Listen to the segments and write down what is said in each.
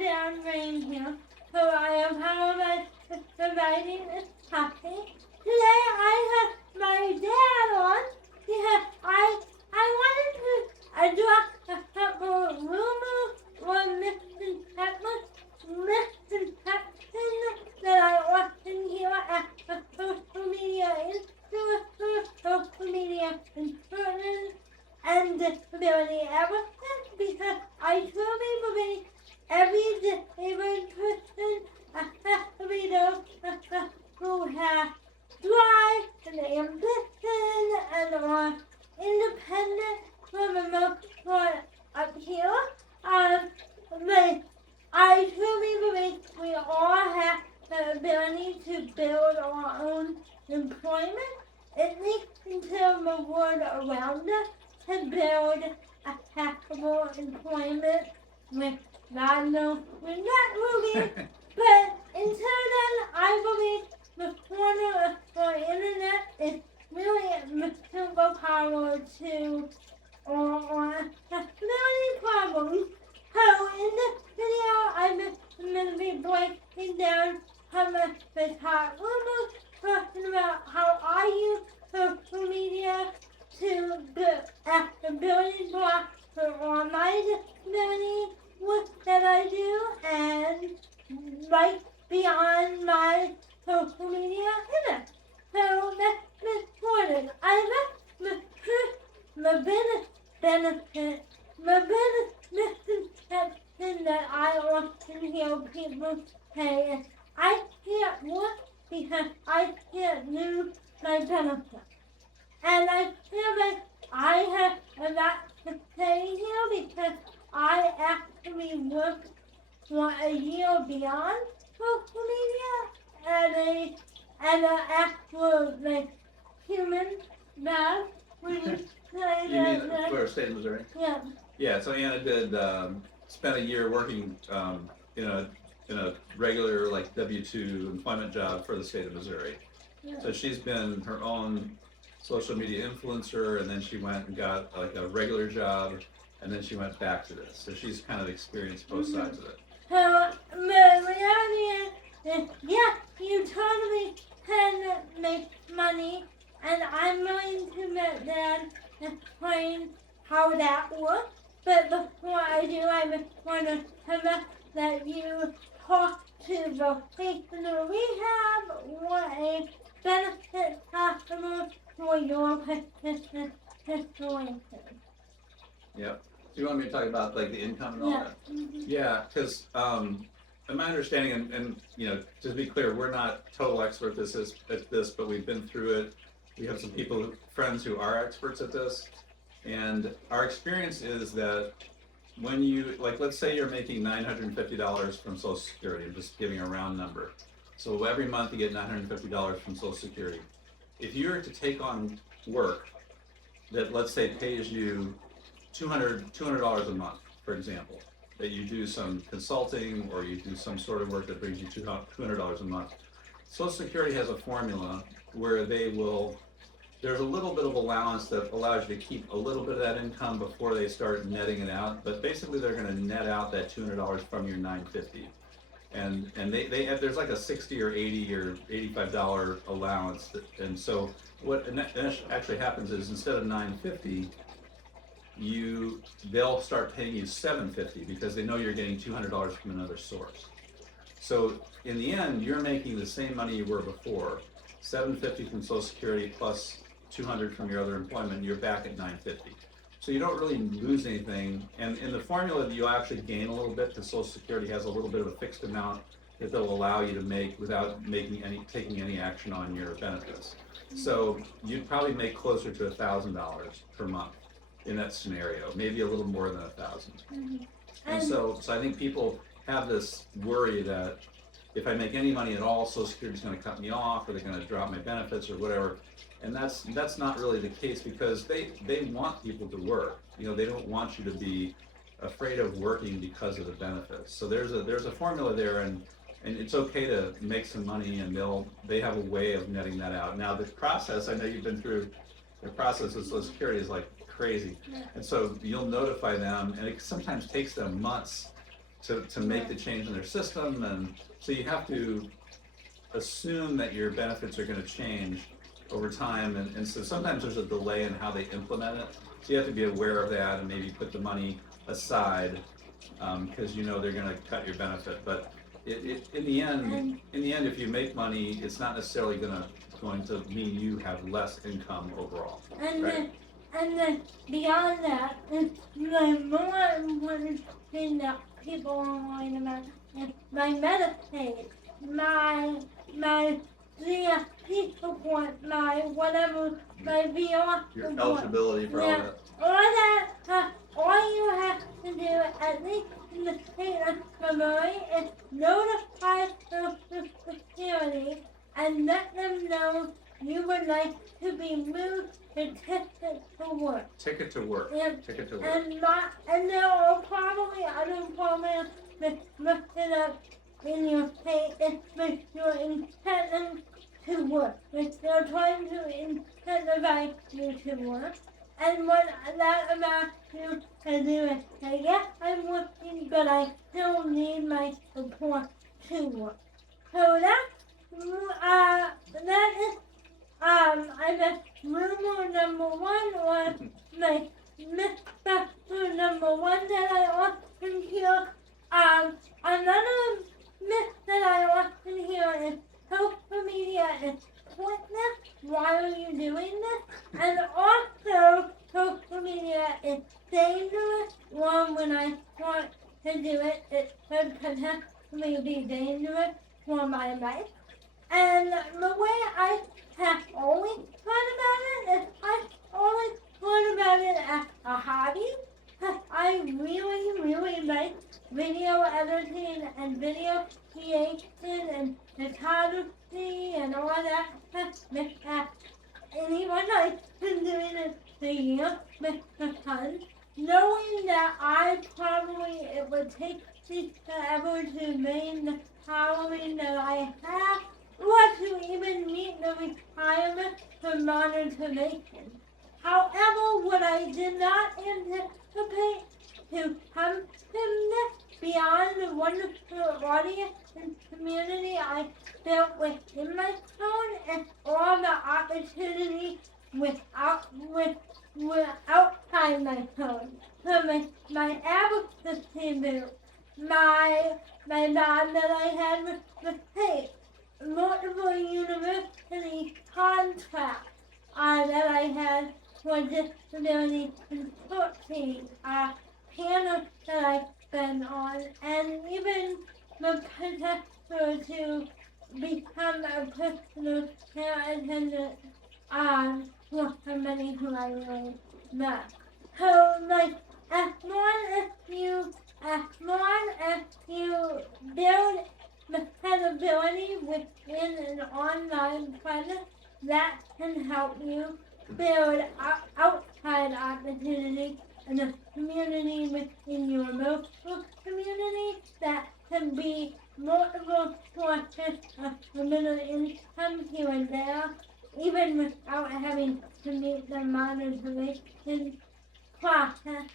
down rain here, so I am how my writing is happy. Today I have my dad on because I wanted to draw a couple rumors or misconceptions that I often hear at social media influencers, social media influencers, and disability advocates because I truly believe every disabled person, especially those who have drive and ambition and are independent for the most part up here, but I truly believe we all have the ability to build our own employment, at least until the world around us, to build accessible employment with God knows we're not moving, but until then, I believe the corner of the internet is really the superpower to or accessibility problems. So in this video, I'm going to be breaking down some of the top rumors, talking about how I use social media to build accessibility blocks for all my disability work that I do, and right beyond my social media image. So let's get started. I left the benefit misconception that I often hear people say is, I can't work because I can't lose my benefits. And I feel like I have a lot to say here because I actually work for a year beyond social media and an actual like human math. Would you say You mean for state of Missouri? Yeah. Yeah. So Anna did spent a year working in a regular like W-2 employment job for the state of Missouri. Yeah. So she's been her own social media influencer, and then she went and got like a regular job, and then she went back to this. So she's kind of experienced both sides of it. So the reality is, yeah, you totally can make money, and I'm going to let Dad explain how that works. But before I do, I just want to tell us that you talk to the personal rehab or a benefit customer for your particular situation. Yep. Do you want me to talk about like the income and all that? Mm-hmm. Yeah, because in my understanding, and you know, to be clear, we're not total experts at this, but we've been through it. We have some people, friends who are experts at this, and our experience is that when you, like, let's say you're making $950 from Social Security, I'm just giving a round number. So every month you get $950 from Social Security. If you were to take on work that, let's say, pays you $200 a month, for example, that you do some consulting or you do some sort of work that brings you $200 a month, Social Security has a formula where there's a little bit of allowance that allows you to keep a little bit of that income before they start netting it out, but basically they're going to net out that $200 from your $950. And they have, there's like a $60 or $80 or $85 allowance, and so what actually happens is instead of $950, they'll start paying you $750 because they know you're getting $200 from another source. So in the end, you're making the same money you were before, $750 from Social Security plus $200 from your other employment, you're back at $950. So you don't really lose anything, and in the formula you'll actually gain a little bit because Social Security has a little bit of a fixed amount that they'll allow you to make without taking any action on your benefits. So you'd probably make closer to $1,000 per month in that scenario, maybe a little more than 1,000. Mm-hmm. And so I think people have this worry that if I make any money at all, Social Security's going to cut me off, or they're going to drop my benefits, or whatever. And that's not really the case because they want people to work. You know, they don't want you to be afraid of working because of the benefits. So there's a formula there, and it's okay to make some money, and they have a way of netting that out. Now the process, I know you've been through the process with Social Security, is like crazy, and so you'll notify them, and it sometimes takes them months to make the change in their system, and so you have to assume that your benefits are going to change over time, and so sometimes there's a delay in how they implement it. So you have to be aware of that and maybe put the money aside because you know they're going to cut your benefit. But in the end, if you make money, it's not necessarily going to mean you have less income overall. And right? then beyond that, the more important thing that people are worried about is my Medicaid, my GFP support, my whatever, my VR Your support. eligibility for all that. All you have to do, at least in the state of Missouri, is notify Social Security and let them know you would like to be moved to Ticket to Work. Ticket to work. Yep. Ticket to work. And there are probably other programs that look it up in your state if you're intending to work. If they're trying to incentivize you to work. And what that allows you to do is say, yes, I'm working, but I still need my support to work. So that is I guess rumor number one, or my misfactor number one that I often hear. Another myth that I often hear is social media is pointless. Why are you doing this? And also, social media is dangerous. Or when I want to do it, it could potentially be dangerous for my life. And the way I have always thought about it is I always thought about it as a hobby. I really, really like video editing and video creation and photography and all that stuff. Anyone I've been doing it for years for fun. Knowing that it would take me forever to gain the following that I have, or to even meet the requirements for monetization. However, what I did not anticipate to come from this beyond the wonderful audience and community I built within my phone is all the opportunities outside my phone. So my advocacy group, my job that I had with the state, multiple university contracts that I had for disability consulting, panels that I've been on, and even the potential to become a personal care attendant for somebody who I really love. So, as long as you build the credibility within an online presence, that can help you build outside opportunities in a community within your local community that can be multiple sources of little income here and there, even without having to meet the monetization process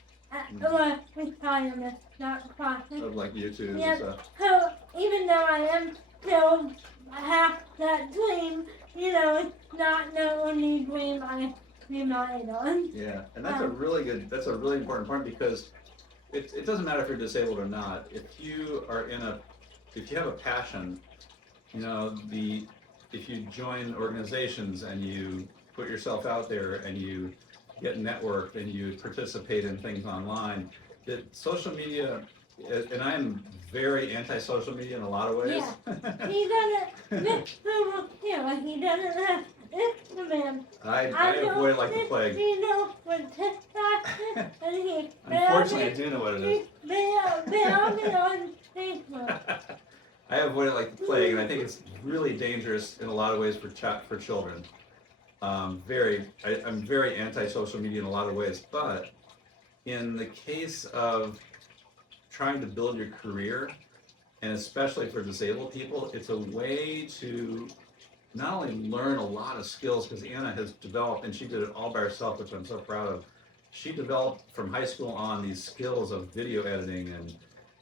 or requirements, not process. Of like YouTube Yep. and stuff. So even though I am still half that dream, it's not the only dream I relied on. Yeah, and that's a really important point because it doesn't matter if you're disabled or not. If you have a passion, if you join organizations and you put yourself out there and you get networked and you participate in things online, that social media, and I am very anti-social media in a lot of ways. Yeah, he doesn't. He doesn't. Instagram. I avoid it like the plague. He knows what TikTok is, and he. Unfortunately, I do know what it is. They all be on Facebook. I avoid it like the plague, and I think it's really dangerous in a lot of ways for children. I'm very anti-social media in a lot of ways, but in the case of trying to build your career, and especially for disabled people, it's a way to not only learn a lot of skills, because Anna has developed, and she did it all by herself, which I'm so proud of. She developed from high school on these skills of video editing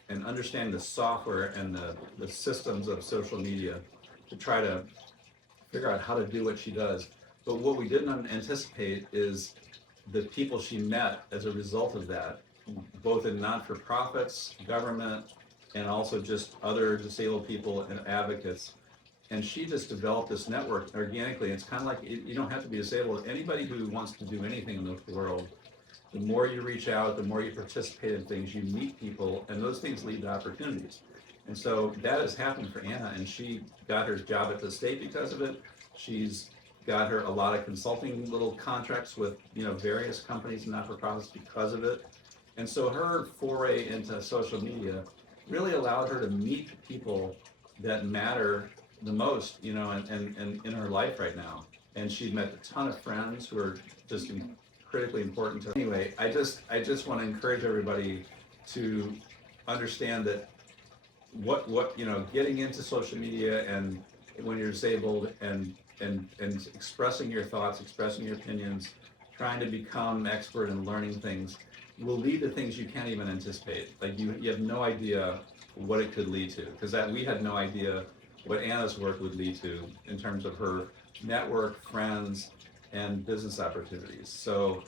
and understanding the software and the systems of social media to try to figure out how to do what she does. But what we didn't anticipate is the people she met as a result of that, both in non-for-profits, government, and also just other disabled people and advocates. And she just developed this network organically. It's kind of like you don't have to be disabled. Anybody who wants to do anything in the world, the more you reach out, the more you participate in things, you meet people, and those things lead to opportunities. And so that has happened for Anna, and she got her job at the state because of it. She's got her a lot of consulting little contracts with various companies and not-for-profits because of it. And so her foray into social media really allowed her to meet people that matter the most, and in her life right now. And she met a ton of friends who are just critically important to her. Anyway, I just want to encourage everybody to understand that what getting into social media and when you're disabled and expressing your thoughts, expressing your opinions, trying to become expert in learning things will lead to things you can't even anticipate. Like you have no idea what it could lead to, because we had no idea what Anna's work would lead to in terms of her network, friends, and business opportunities. So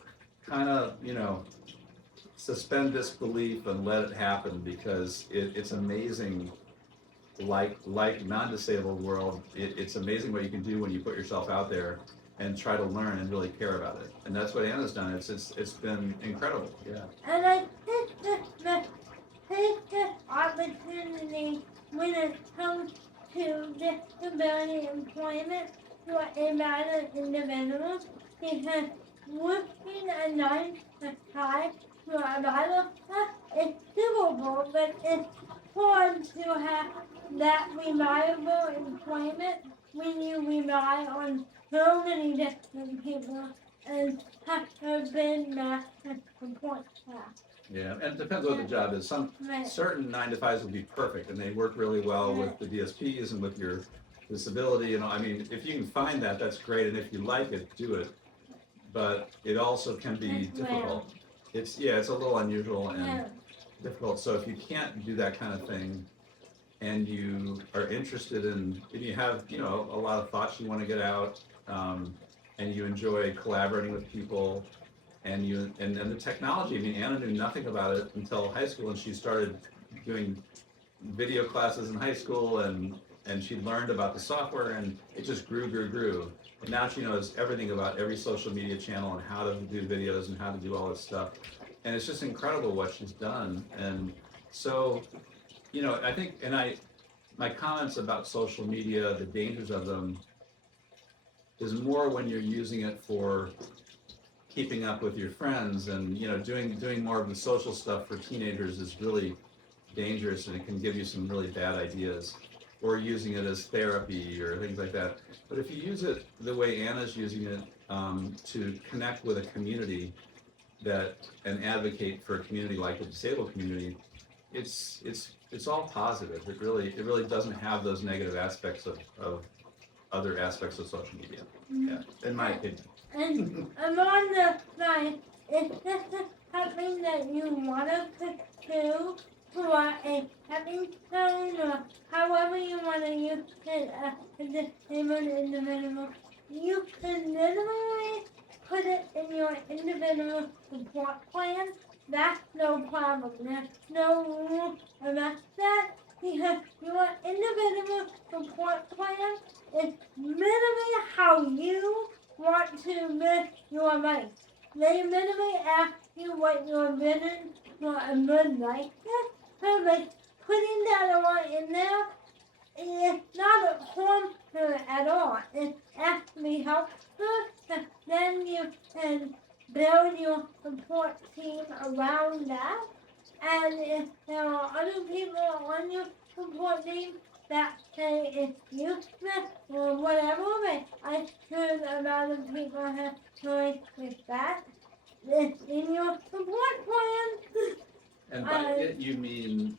kind of, suspend disbelief and let it happen, because it's amazing. Like non-disabled world, it's amazing what you can do when you put yourself out there and try to learn and really care about it. And that's what Anna's done. It's been incredible. Yeah. And I take the opportunity when it comes to disability employment for a matter individual, because working a 9 to 5 for a matter is doable, but it's hard to have that reliable employment when you rely on so many different people and have been master support staff. Yeah, and it depends what the job is. Some Right. certain 9 to 5s would be perfect, and they work really well with the DSPs and with your disability. I mean, if you can find that, that's great, and if you like it, do it. But it also can be difficult. It's a little unusual and difficult. So if you can't do that kind of thing, and you are interested in, if you have a lot of thoughts you want to get out, and you enjoy collaborating with people. And the technology, I mean, Anna knew nothing about it until high school, and she started doing video classes in high school, and she learned about the software, and it just grew. And now she knows everything about every social media channel and how to do videos and how to do all this stuff. And it's just incredible what she's done. And so, I think, my comments about social media, the dangers of them, is more when you're using it for keeping up with your friends and doing more of the social stuff for teenagers is really dangerous, and it can give you some really bad ideas, or using it as therapy or things like that. But if you use it the way Anna's using it, to connect with a community and advocate for a community like the disabled community, it's all positive. It really doesn't have those negative aspects of other aspects of social media. Yeah, in my opinion. And along the line, is this something that you want to pursue for a stepping stone, or however you want to use it as a disabled individual? You can literally put it in your individual support plan. That's no problem. There's no rule about that, because your individual support plan is literally how you want to live your life. They literally ask you what your vision for a good life is. So like putting that all in there is not a harmful at all. It's actually helpful. Then you can build your support team around that. And if there are other people on your support team that say it's useless or whatever, but I heard a lot of people have choice with that. It's in your support plan. And by it, you mean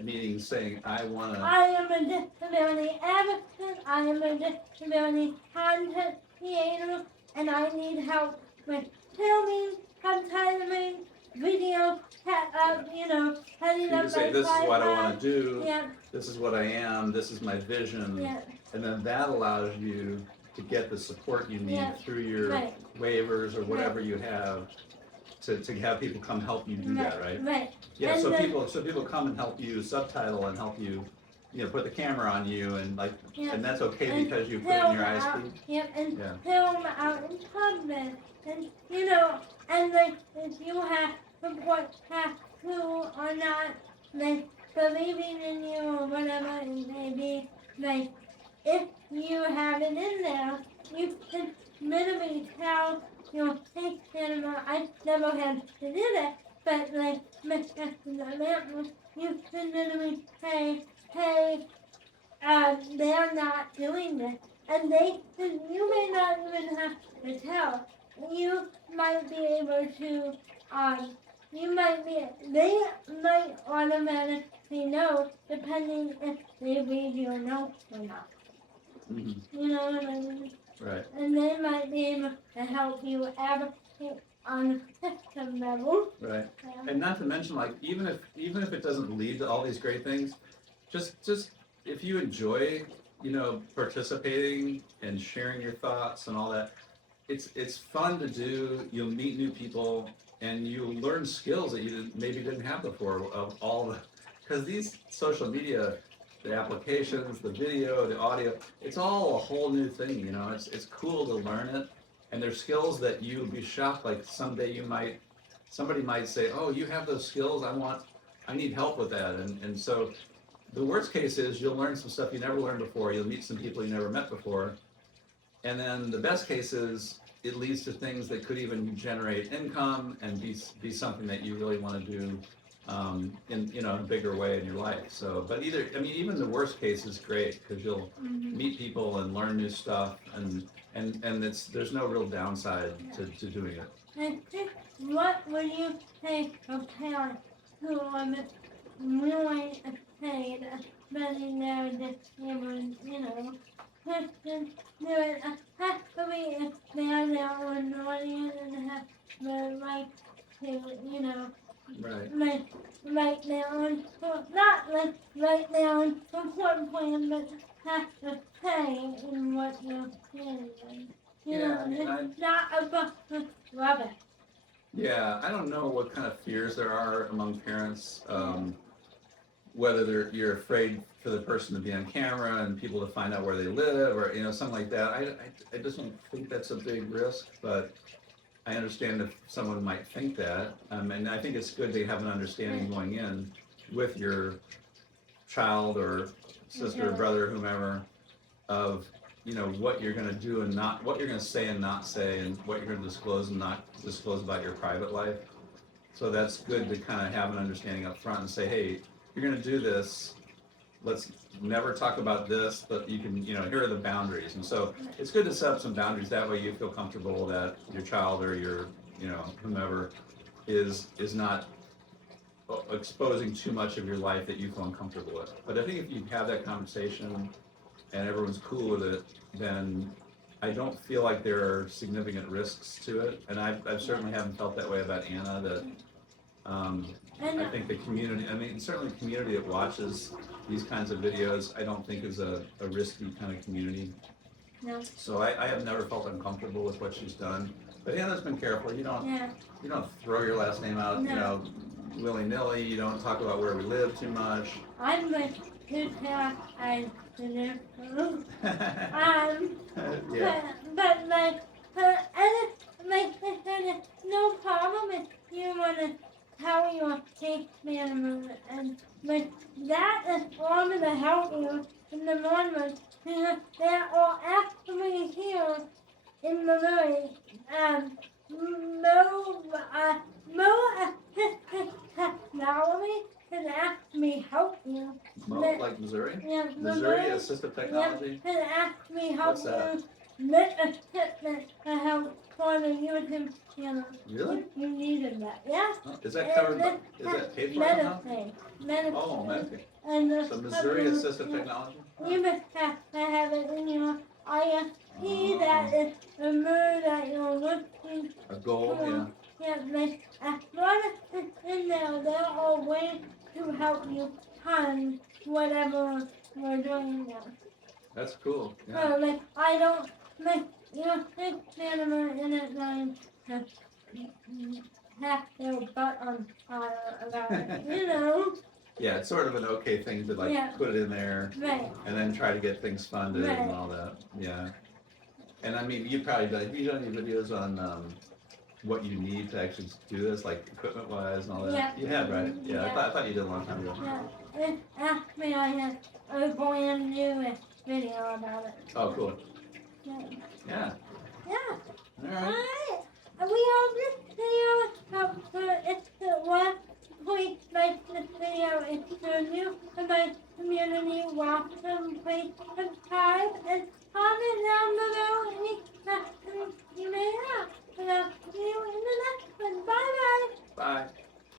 meaning saying, I am a disability advocate, I am a disability content creator, and I need help with filming, subtitling, video, heading You up can say, my this is what I tripod. want to do, Yeah, this is what I am, this is my vision, yeah, and then that allows you to get the support you need Yeah. through your right, waivers or whatever you have to have people come help you do that, right? right. Yeah, And so then- people come and help you subtitle and help you, put the camera on you and Yeah. and that's okay And because you put it in your film out, ISP. Yep, and Yeah. film out in public, and and like if you have support have to or not, like believing in you or whatever it may be, like if you have it in there, you can minimally tell, hey, I never had to do that, but like, you can minimally say, hey, they're not doing this, and you may not even have to tell. You might be able to, they might automatically know, depending if they read your notes or not. Hmm. You know what I mean? Right. And they might be able to help you advocate on a system level. Right. And not to mention, like, even if it doesn't lead to all these great things, just if you enjoy, participating and sharing your thoughts and all that, it's fun to do. You'll meet new people and you'll learn skills that you maybe didn't have before of all the, because these social media, the applications, the video, the audio, it's all a whole new thing. It's cool to learn it, and there's skills that you'll be shocked. Like someday somebody might say, oh, you have those skills. I need help with that, and so the worst case is you'll learn some stuff you never learned before. You'll meet some people you never met before. And then the best case is it leads to things that could even generate income and be something that you really want to do in a bigger way in your life. So, but even the worst case is great because you'll meet people and learn new stuff, and there's no real downside to doing it. And what would you say to parents who are really afraid of spending their disabled, Christians do it happily if they are their own audience and have the right to, Right. write their own, not like write their own support plan, but have to say in what you're saying. It's not about rubbish. Yeah, I don't know what kind of fears there are among parents. Whether you're afraid for the person to be on camera and people to find out where they live, or something like that. I just don't think that's a big risk, but I understand if someone might think that, and I think it's good to have an understanding going in with your child or sister or brother, whomever, of what you're going to do and not what you're going to say and not say, and what you're going to disclose and not disclose about your private life. So that's good to kind of have an understanding up front and say, hey, you're going to do this. Let's never talk about this, but you can, here are the boundaries. And so it's good to set up some boundaries. That way you feel comfortable that your child or your, whomever is not exposing too much of your life that you feel uncomfortable with. But I think if you have that conversation and everyone's cool with it, then I don't feel like there are significant risks to it. And I certainly haven't felt that way about Anna, that I think the community, certainly the community that watches these kinds of videos, I don't think is a risky kind of community. No. So I have never felt uncomfortable with what she's done. But Anna's been careful. You don't throw your last name out, willy-nilly. You don't talk about where we live too much. I'm like too terrified to live. Yeah. But like, there's no problem if you want to tell your case manager, and like that is all going to help you in the morning. They're all actually here in Missouri. Mo assistive technology can actually help you. Like Missouri? Yeah, Missouri Assistive Technology? Can actually help What's that? you make a shipment to help for the YouTube channel. Really? You needed that, yeah? Oh, is that covered by, is that paid for somehow? Medicaid. Oh, Medicaid. And So Missouri Assistive Technology? You must have to have it in your ISP, that is the move that you're looking A goal, for. yeah. yeah, like, run in there, they're all way to help you fund whatever we're doing now. That's cool. Yeah. So, like, I don't, like, you know, this cinema in at night have their butt on fire about it, you know? Yeah, it's sort of an okay thing to like Yeah. put it in there Right, and then try to get things funded and Right. all that. Yeah. And I mean, you probably done, have you done any videos on what you need to actually do this, like equipment wise and all that? Yeah. You have, right? Yeah, Yeah. I thought you did a long time ago. yeah. It asked me I had a brand new video about it. Oh, cool. Yeah. Yeah. Yeah. All right. Alright. We all this video help if the one please like this video if you're new to my community. Welcome, please subscribe and comment down below any questions you may have. And I'll see you in the next one. Bye bye. Bye.